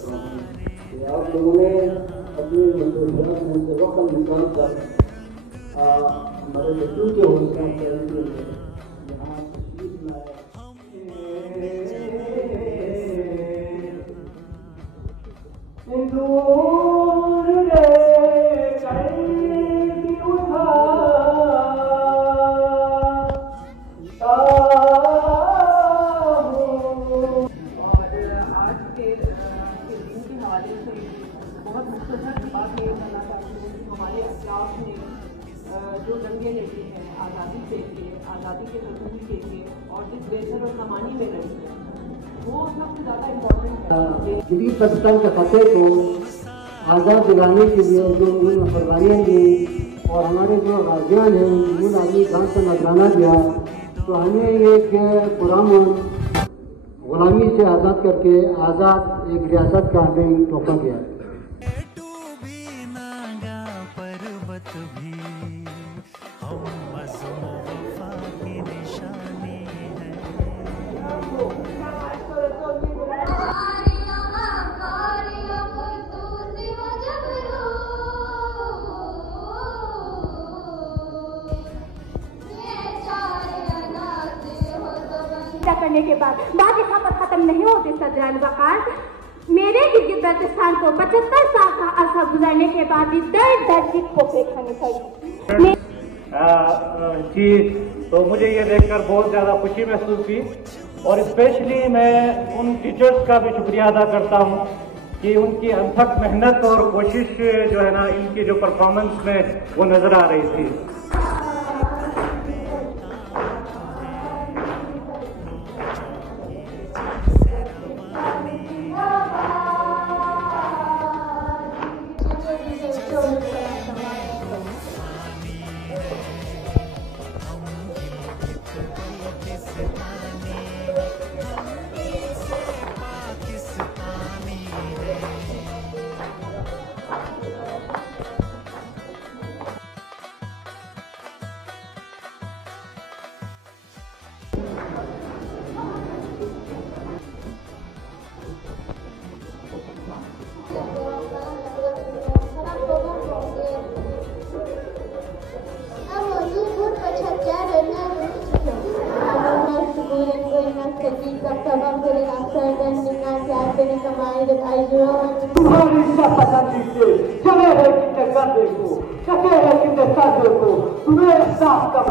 करता हूँ कि आप लोगों ने अपनी मजबूरियात में वक्त निकाल कर हमारे बच्चों के हौसला अफजाई के लिए यहाँ तशरीफ लाए। बहुत मुख्तसर बात ये करना चाहती हूँ कि हमारे अखलाक ने जो दंगे लेते हैं आज़ादी के लिए, आज़ादी के रसूल के लिए और जिस बेहतर और कमानी में रही वो सबसे ज़्यादा इम्पोर्टेंट है। जदीद पाकिस्तान के खतरे को आज़ाद दिलाने के लिए जो उन्होंने कुर्बानियाँ दी और हमारे जो गाजियान हैं उन्होंने आदमी जान से नजराना दिया, तो हमें एक पुरान गुलामी से आज़ाद करके आज़ाद एक रियासत का हमें तोहफा दिया है। करने के बाद पर खत्म नहीं होते सदराल वकार। मेरे इर्द बल्तिस्तान को 75 साल का अरसा गुजरने के बाद दर्द दर्द की खोपड़ी खानी चाहिए जी। तो मुझे ये देखकर बहुत ज़्यादा खुशी महसूस हुई और स्पेशली मैं उन टीचर्स का भी शुक्रिया अदा करता हूँ कि उनकी अथक मेहनत और कोशिश जो है ना इनकी जो परफॉर्मेंस में वो नज़र आ रही थी। तुम्हें साफ कर